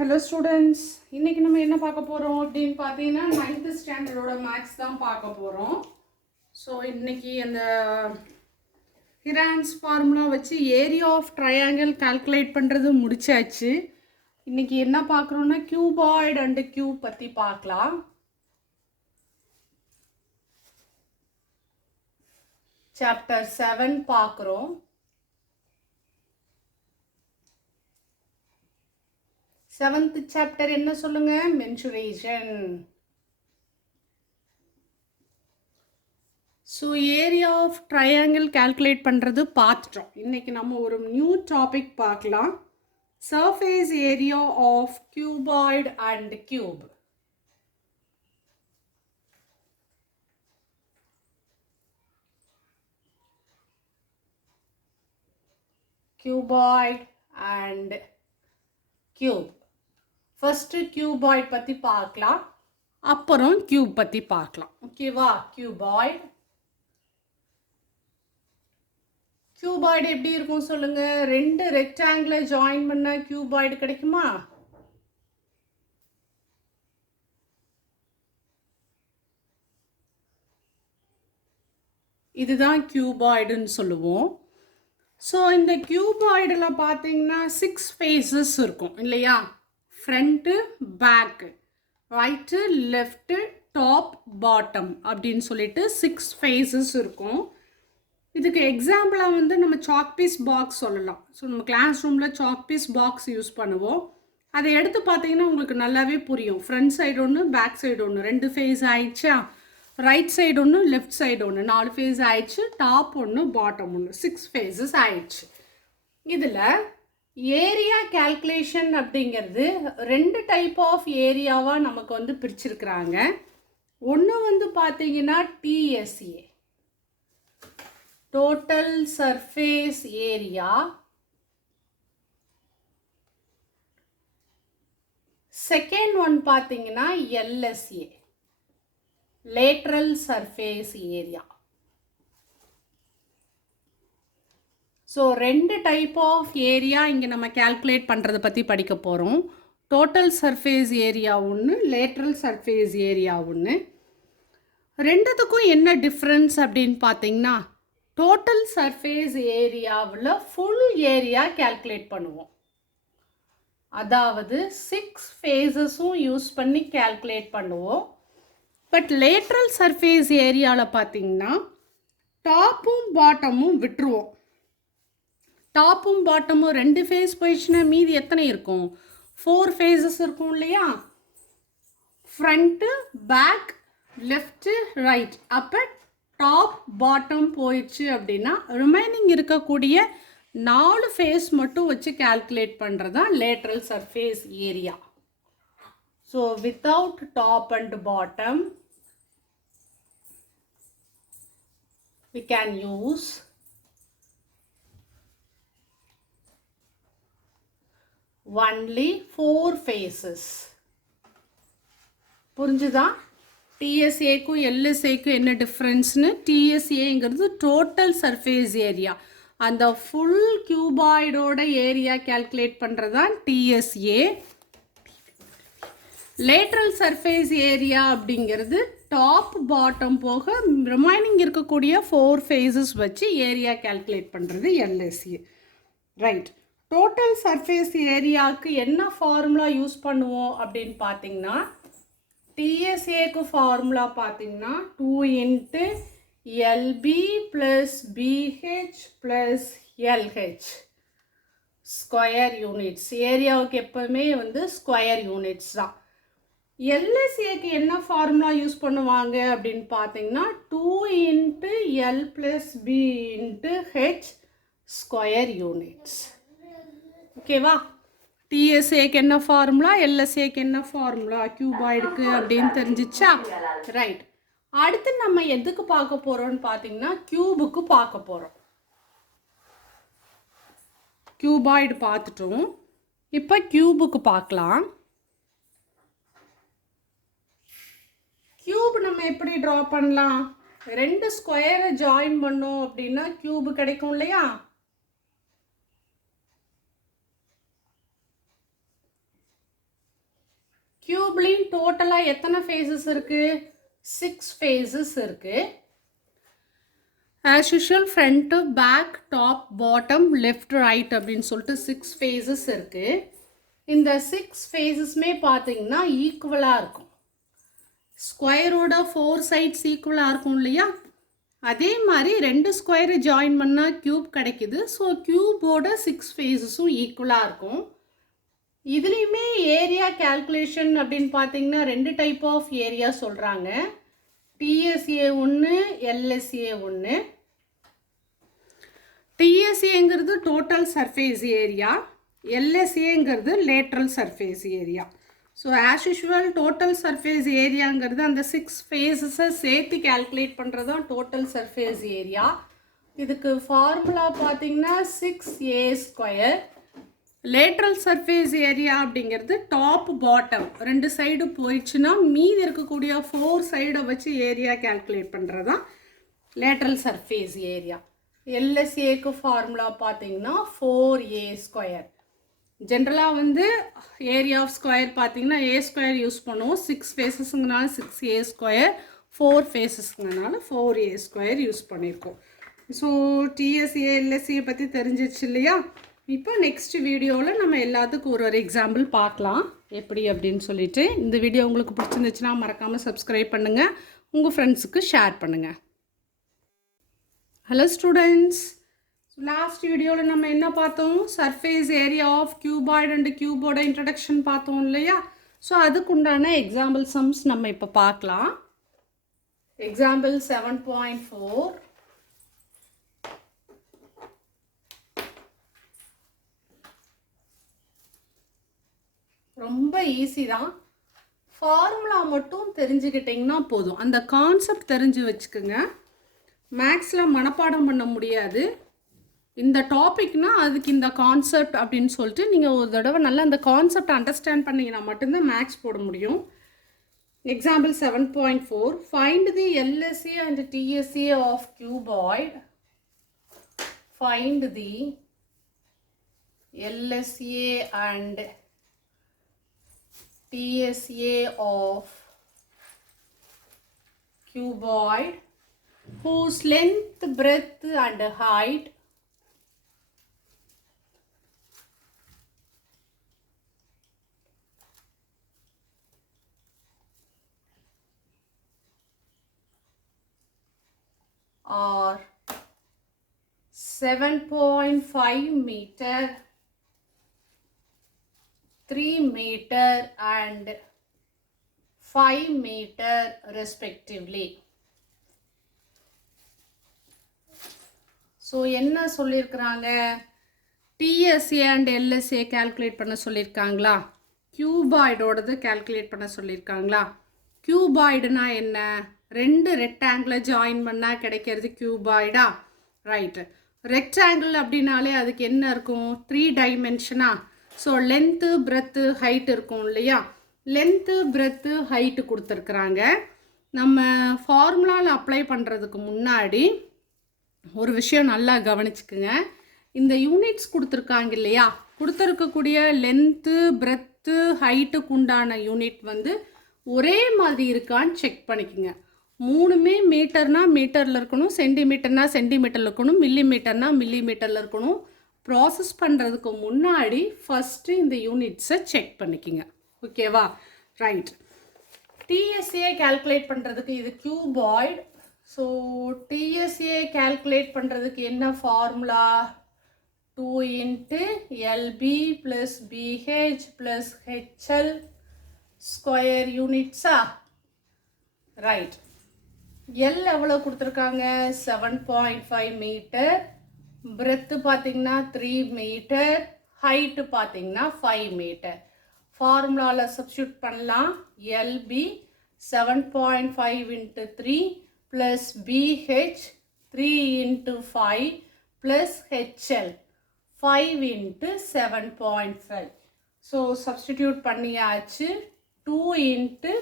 Hello students, இன்னைக்கு நம்ம என்ன பார்க்க போறோம் அப்படினு பாத்தீங்கன்னா 9th ஸ்டாண்டர்டோட மேத்ஸ் தான் பார்க்க போறோம். சோ இன்னைக்கு அந்த ஹிரான்ஸ் ஃபார்முலா வச்சு ஏரியா ஆஃப் ட்ரையாங்கிள் கால்குலேட் பண்றது முடிச்சாச்சு. இன்னைக்கு என்ன பார்க்கறோம்னா கியூபாய்டு அண்ட் கியூப் பத்தி பார்க்கலாம். சாப்டர் 7 பார்க்கறோம். 7th chapter என்ன சொல்லுங்க? Mensuration. So area of triangle calculate பண்றது பார்த்துட்டோம். இன்னைக்கு நம்ம ஒரு நியூ டாபிக் பார்க்கலாம். Surface area of cuboid and cube. Cuboid and cube. First cuboid பத்தி பார்க்கலாம், அப்புறம் cube பத்தி பார்க்கலாம். ஓகேவா? cuboid எப்படி இருக்கும் சொல்லுங்க? ரெண்டு ரெக்டாங்கிளை ஜாயின் பண்ண cuboid கிடைக்குமா? இதுதான் cuboidன்னு சொல்லுவோம். ஸோ இந்த cuboidல பார்த்தீங்கன்னா 6 phases இருக்கும் இல்லையா? Front, back, right, left, top, bottom அப்படின்னு சொல்லிட்டு 6 phases இருக்கும். இதுக்கு எக்ஸாம்பிளாக வந்து நம்ம சாக் பீஸ் பாக்ஸ் சொல்லலாம். ஸோ நம்ம கிளாஸ் ரூமில் சாக் பீஸ் பாக்ஸ் யூஸ் பண்ணுவோம். அதை எடுத்து பார்த்தீங்கன்னா உங்களுக்கு நல்லாவே புரியும். ஃப்ரண்ட் சைடு ஒன்று, பேக் சைடு ஒன்று, 2 phase ஆயிடுச்சா? ரைட் சைடு ஒன்று, லெஃப்ட் சைடு ஒன்று, 4 phase ஆயிடுச்சு. டாப் ஒன்று, பாட்டம் ஒன்று, 6 phases ஆயிடுச்சு. இதில் ஏரியா கேல்குலேஷன் அப்படிங்கிறது 2 டைப் ஆஃப் ஏரியாவாக நமக்கு வந்து பிரிச்சிருக்கிறாங்க. ஒன்று வந்து பார்த்தீங்கன்னா TSA, total surface area. Second one பார்த்தீங்கன்னா LSA, lateral surface area. So 2 type of area இங்கே நம்ம கேல்குலேட் பண்ணுறதை பற்றி படிக்க போகிறோம். டோட்டல் சர்ஃபேஸ் ஏரியா ஒன்று, லேட்ரல் சர்ஃபேஸ் ஏரியா ஒன்று. ரெண்டுத்துக்கும் என்ன டிஃப்ரென்ஸ் அப்படின்னு பார்த்தீங்கன்னா, டோட்டல் சர்ஃபேஸ் ஏரியாவில் ஃபுல் ஏரியா கேல்குலேட் பண்ணுவோம். அதாவது 6 phases-உம் யூஸ் பண்ணி கேல்குலேட் பண்ணுவோம். பட் லேட்ரல் சர்ஃபேஸ் ஏரியாவில் பார்த்தீங்கன்னா டாப்பும் பாட்டமும் விட்டுருவோம். டாப்பும் பாட்டமும் 2 phase போயிடுச்சுன்னா மீதி எத்தனை இருக்கும்? 4 phases இருக்கும் இல்லையா? Front, back, left, right. அப்போ டாப் பாட்டம் போயிடுச்சு அப்படின்னா ரிமைனிங் இருக்கக்கூடிய 4 phase மட்டும் வச்சு கேல்குலேட் பண்ணுறது தான் lateral surface area. So without top and bottom we can use only 4 phases. புரிஞ்சுதா? டிஎஸ்ஏக்கும் எல்எஸ்ஏக்கும் என்ன டிஃப்ரென்ஸ்னு? டிஎஸ்ஏங்கிறது டோட்டல் சர்ஃபேஸ் ஏரியா, அந்த ஃபுல் கியூபாய்டோட ஏரியா கேல்குலேட் பண்ணுறது தான் டிஎஸ்ஏ. லேட்ரல் சர்ஃபேஸ் ஏரியா அப்படிங்கிறது டாப் பாட்டம் போக ரிமைனிங் இருக்கக்கூடிய 4 phases வச்சு ஏரியா கேல்குலேட் பண்ணுறது எல்எஸ்ஏ. ரைட். டோட்டல் சர்ஃபேஸ் ஏரியாவுக்கு என்ன ஃபார்முலா யூஸ் பண்ணுவோம் அப்படின்னு பார்த்தீங்கன்னா, டிஎஸ்ஏக்கு ஃபார்முலா பார்த்தீங்கன்னா 2 × LB + BH + LH square units. ஏரியாவுக்கு எப்போவுமே வந்து ஸ்கொயர் யூனிட்ஸ் தான். எல்எஸ்ஏக்கு என்ன ஃபார்முலா யூஸ் பண்ணுவாங்க அப்படின்னு பார்த்தீங்கன்னா 2 × L + B × H square units. ஓகேவா? டிஎஸ்ஏக்கு என்ன ஃபார்முலா, எல்எஸ்ஏக்கு என்ன ஃபார்முலா கியூபாய்டுக்கு அப்படின்னு தெரிஞ்சிச்சா? ரைட். அடுத்து நம்ம எதுக்கு பார்க்க போகிறோம்னு பார்த்தீங்கன்னா கியூபுக்கு பார்க்க போகிறோம். கியூபாய்டு பார்த்துட்டோம், இப்போ கியூபுக்கு பார்க்கலாம். கியூப் நம்ம எப்படி ட்ரா பண்ணலாம்? 2 ஸ்கொயரை ஜாயின் பண்ணோம் அப்படின்னா கியூபு கிடைக்கும் இல்லையா? கியூப்லேயும் டோட்டலாக எத்தனை ஃபேஸஸ் இருக்குது? 6 ஃபேஸஸ் இருக்குது. As usual front, back, top, bottom, left, right அப்படின்னு சொல்லிட்டு 6 ஃபேஸஸ் இருக்குது. இந்த 6 ஃபேஸஸ்மே பார்த்தீங்கன்னா ஈக்குவலாக இருக்கும். ஸ்கொயரோட 4 சைட்ஸ் ஈக்குவலாக இருக்கும் இல்லையா? அதே மாதிரி 2 ஸ்கொயரை ஜாயின் பண்ணால் க்யூப் கிடைக்குது. ஸோ க்யூபோட 6 ஃபேஸஸும் ஈக்குவலாக இருக்கும். இதுலேயுமே ஏரியா கேல்குலேஷன் அப்படின்னு பார்த்தீங்கன்னா 2 டைப் ஆஃப் ஏரியா சொல்கிறாங்க. டிஎஸ்ஏ ஒன்று, எல்எஸ்ஏ ஒன்று. டிஎஸ்ஏங்கிறது டோட்டல் சர்ஃபேஸ் ஏரியா, எல்எஸ்ஏங்கிறது lateral surface area. So as usual total surface ஏரியாங்கிறது அந்த 6 ஃபேஸஸை சேர்த்து கேல்குலேட் பண்ணுறது தான் டோட்டல் சர்ஃபேஸ் ஏரியா. இதுக்கு ஃபார்முலா பார்த்தீங்கன்னா 6a². லேட்ரல் சர்ஃபேஸ் ஏரியா அப்படிங்கிறது டாப் பாட்டம் 2 சைடு போயிடுச்சுன்னா மீதி இருக்கக்கூடிய 4 சைடை வச்சு ஏரியா கேல்குலேட் பண்ணுறது தான் லேட்ரல் சர்ஃபேஸ் ஏரியா. எல்எஸ்ஏக்கு ஃபார்முலா பார்த்தீங்கன்னா 4a². ஜென்ரலாக வந்து ஏரியா ஆஃப் ஸ்கொயர் பார்த்தீங்கன்னா a² யூஸ் பண்ணுவோம். 6 ஃபேஸஸுங்கனால 6a², 4 ஃபேஸஸ்ங்கனால 4a² யூஸ் பண்ணியிருக்கோம். ஸோ டிஎஸ்ஏ எல்எஸ்ஏ பற்றி தெரிஞ்சிச்சு இல்லையா? இப்போ நெக்ஸ்ட் வீடியோவில் நம்ம எல்லாத்துக்கும் ஒரு எக்ஸாம்பிள் பார்க்கலாம் எப்படி அப்படின்னு சொல்லிட்டு. இந்த வீடியோ உங்களுக்கு பிடிச்சிருந்துச்சுன்னா மறக்காமல் சப்ஸ்கிரைப் பண்ணுங்கள், உங்கள் ஃப்ரெண்ட்ஸுக்கு ஷேர் பண்ணுங்கள். ஹலோ ஸ்டூடெண்ட்ஸ், லாஸ்ட் வீடியோவில் நம்ம என்ன பார்த்தோம்? Surface area of cuboid and கியூபோட இன்ட்ரடக்ஷன் பார்த்தோம் இல்லையா? ஸோ அதுக்குண்டான எக்ஸாம்பிள் சம்ஸ் நம்ம இப்போ பார்க்கலாம். எக்ஸாம்பிள் 7.4. ரொம்ப ஈஸி தான். ஃபார்முலா மட்டும் தெரிஞ்சுக்கிட்டிங்கன்னா போதும். அந்த கான்செப்ட் தெரிஞ்சு வச்சுக்கோங்க. மேக்ஸில் மனப்பாடம் பண்ண முடியாது. இந்த டாபிக்னால் அதுக்கு இந்த கான்செப்ட் அப்படின்னு சொல்லிட்டு நீங்கள் ஒரு தடவை நல்லா அந்த கான்செப்ட் அண்டர்ஸ்டாண்ட் பண்ணிங்கன்னா மட்டும்தான் மேக்ஸ் போட முடியும். Example 7.4. Find the LSA and TSA of cuboid. Find the LSA and TSA of cuboid whose length, breadth and height are 7.5 meter, 3 meter and 5 meter respectively. So என்ன சொல்லியிருக்கிறாங்க? டிஎஸ்ஏ அண்ட் எல்எஸ்ஏ கேல்குலேட் பண்ண சொல்லியிருக்காங்களா? கியூபாய்டோடது calculate பண்ண சொல்லியிருக்காங்களா? கியூபாய்டுனா என்ன? 2 ரெக்டாங்கிளை join பண்ணால் கிடைக்கிறது கியூபாய்டா? Right. Rectangle அப்படின்னாலே அதுக்கு என்ன இருக்கும்? 3 டைமென்ஷனா? ஸோ லென்த்து, பிரெத்து, ஹைட் இருக்கும் இல்லையா? லென்த்து, பிரெத்து, ஹைட்டு கொடுத்துருக்குறாங்க. நம்ம ஃபார்முலாவில் அப்ளை பண்ணுறதுக்கு முன்னாடி ஒரு விஷயம் நல்லா கவனிச்சுக்குங்க. இந்த யூனிட்ஸ் கொடுத்துருக்காங்க இல்லையா? கொடுத்துருக்கக்கூடிய லென்த்து, பிரெத்து, ஹைட்டுக்கு உண்டான யூனிட் வந்து ஒரே மாதிரி இருக்கான்னு செக் பண்ணிக்கோங்க. 3மே மீட்டர்னா மீட்டரில் இருக்கணும், சென்டிமீட்டர்னா சென்டிமீட்டரில் இருக்கணும், மில்லிமீட்டர்னா மில்லிமீட்டரில் இருக்கணும். ப்ராசஸ் பண்ணுறதுக்கு முன்னாடி ஃபஸ்ட்டு இந்த யூனிட்ஸை செக் பண்ணிக்கோங்க. ஓகேவா? ரைட். டிஎஸ்ஏ கேல்குலேட் பண்ணுறதுக்கு இது கியூபாய்டு. ஸோ டிஎஸ்ஏ கேல்குலேட் பண்ணுறதுக்கு என்ன formula? 2 × LB + BH + HL square யூனிட்ஸா? ரைட். எல் எவ்வளோ கொடுத்துருக்காங்க? 7.5 மீட்டர். பிரெத்து பார்த்தீங்கன்னா 3 மீட்டர். ஹைட்டு பார்த்தீங்கன்னா 5 மீட்டர். ஃபார்முலாவில் சப்ஸ்டியூட் பண்ணலாம். LP 7.5 × 3 + BH 3 × 5 + HL 5 × 7.5. So substitute பண்ணியாச்சு. 2 ×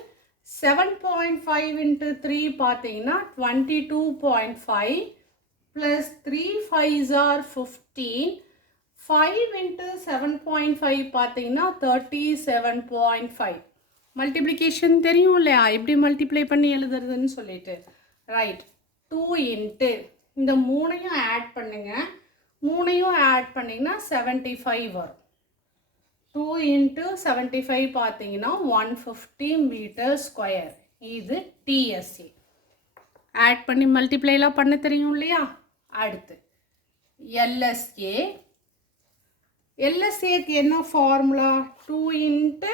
7.5 × 3 பார்த்தீங்கன்னா 22.5 plus 3 5s are 15. 5 × 7.5 பார்த்தீங்கன்னா 37.5. மல்டிப்ளிகேஷன் தெரியும் இல்லையா, எப்படி மல்டிப்ளை பண்ணி எழுதுறதுன்னு சொல்லிட்டு. ரைட், 2 இன்ட்டு இந்த 3ஐயும் ஆட் பண்ணுங்க. 3ஐயும் ஆட் பண்ணிங்கன்னா 75 வரும். 2 இன்ட்டு 75 பார்த்தீங்கன்னா 150 மீட்டர் ஸ்கொயர். இது டிஎஸ்ஏ. ஆட் பண்ணி மல்டிப்ளைலாம் பண்ண தெரியும் இல்லையா. அடுத்து எல்எஸ்ஏ. எல்எஸ்ஏக்கு என்ன formula? 2 into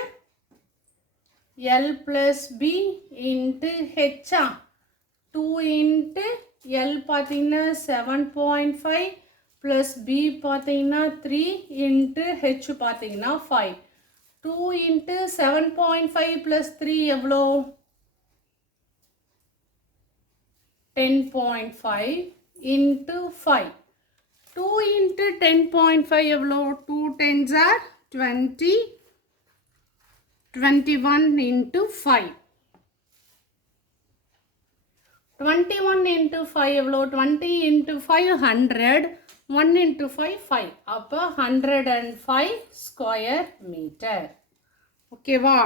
L plus B into H. 2 into L பார்த்தீங்கன்னா 7.5 plus B பார்த்தீங்கன்னா 3 into H பார்த்தீங்கன்னா 5. 2 into 7.5 plus 3 எவ்வளோ? 10.5 into 5. 2 into 10.5 எவ்வளோ? 2 tens are 20. 21 into 5. 21 into 5 எவ்வளோ? 20 into 5 100. 1 into 5 5. அப்போ 105 ஸ்கொயர் மீட்டர். ஓகேவா?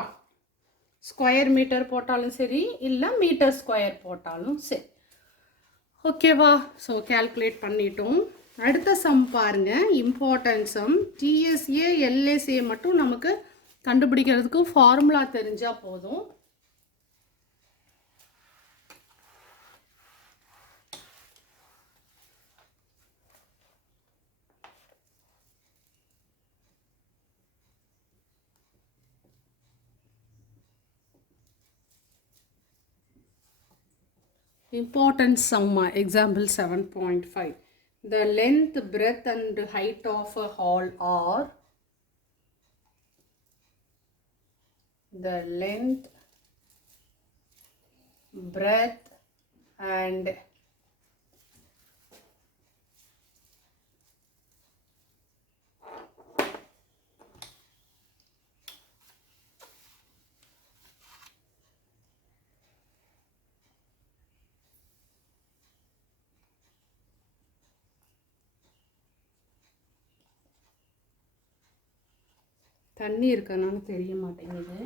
ஸ்கொயர் மீட்டர் போட்டாலும் சரி, இல்லை மீட்டர் ஸ்கொயர் போட்டாலும் சரி. ஓகேவா? ஸோ கேல்குலேட் பண்ணிட்டோம். அடுத்த சம் பாருங்க, இம்பார்ட்டன்ட் சம். டிஎஸ்ஏ எல்எஸ்ஏ மட்டும் நமக்கு கண்டுபிடிக்கிறதுக்கு ஃபார்முலா தெரிஞ்சால் போதும். Important sum, example 7.5. The length, breadth and height of a hall are the length, breadth and தண்ணி இருக்கனால தெரிய மாட்டேங்குது.